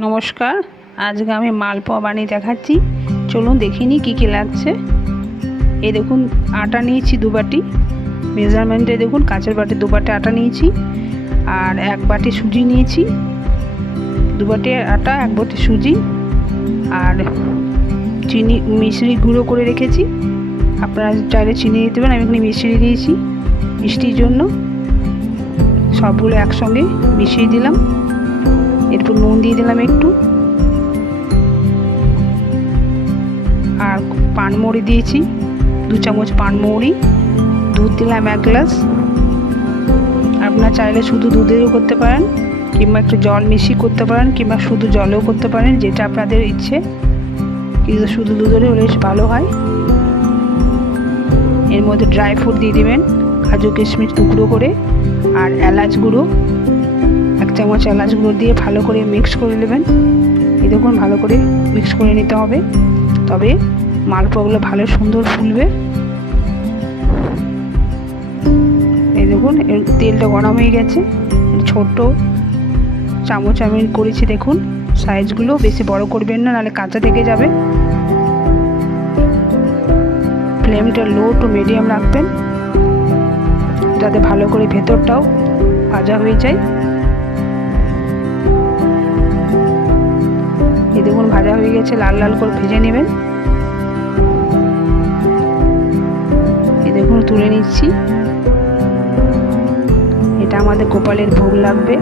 নমস্কার, আজকে আমি মালপোয়া বানিয়ে দেখাচ্ছি। চলুন দেখে নিই কী কী লাগছে। এই দেখুন, আটা নিয়েছি 2 বাটি, মেজারমেন্টে দেখুন কাঁচের বাটি 2 বাটি আটা নিয়েছি, আর 1 বাটি সুজি নিয়েছি। 2 বাটি আটা, 1 বাটি সুজি, আর চিনি মিশ্রি গুঁড়ো করে রেখেছি। আপনারা চাইলে চিনি দিতে পারেন, আমি এখানে মিশ্রি দিয়েছি মিষ্টির জন্য। সবগুলো একসঙ্গে মিশিয়ে দিলাম। এরপর নুন দিয়ে দিলাম একটু, আর পানমৌরি দিয়েছি 2 চামচ পানমৌরি। দুধ দিলাম 1 গ্লাস। আপনারা চাইলে শুধু দুধেরও করতে পারেন, কিংবা একটু জল মিশিয়ে করতে পারেন, কিংবা শুধু জলেও করতে পারেন, যেটা আপনাদের ইচ্ছে। কিন্তু শুধু দুধের হলে ভালো হয়। এর মধ্যে ড্রাই ফ্রুট দিয়ে দেবেন, কাজু কিশমিশ টুকরো করে, আর এলাচ গুঁড়ো 1 চামচ এলাচ গুঁড়ো দিয়ে ভালো করে মিক্স করে নেবেন। এই দেখুন, ভালো করে মিক্স করে নিতে হবে, তবে মালপোয়াগুলো ভালো সুন্দর ফুলবে। এই দেখুন, এর তেলটা গরম হয়ে গেছে। ছোট চামচ আমি করেছি, দেখুন সাইজগুলো বেশি বড় করবেন না, নাহলে কাঁচা থেকে যাবে। ফ্লেমটা লো টু মিডিয়াম রাখবেন, যাতে ভালো করে ভেতরটাও ভাজা হয়ে যায়। এই দেখুন, ভাজা হয়ে গেছে, লাল লাল করে ভেজে নেবেন। এই দেখুন, তুলে নিচ্ছি। এটা আমাদের গোপালের ভোগ লাগবে।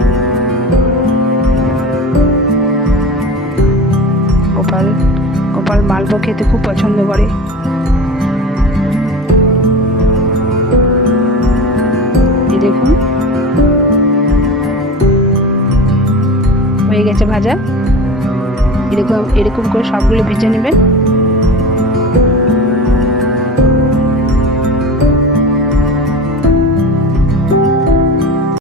গোপাল মালপোয়া খেতে খুব পছন্দ করে। এই দেখুন, হয়ে গেছে ভাজা। এরকম করে সবগুলো ভেজে নেবেন।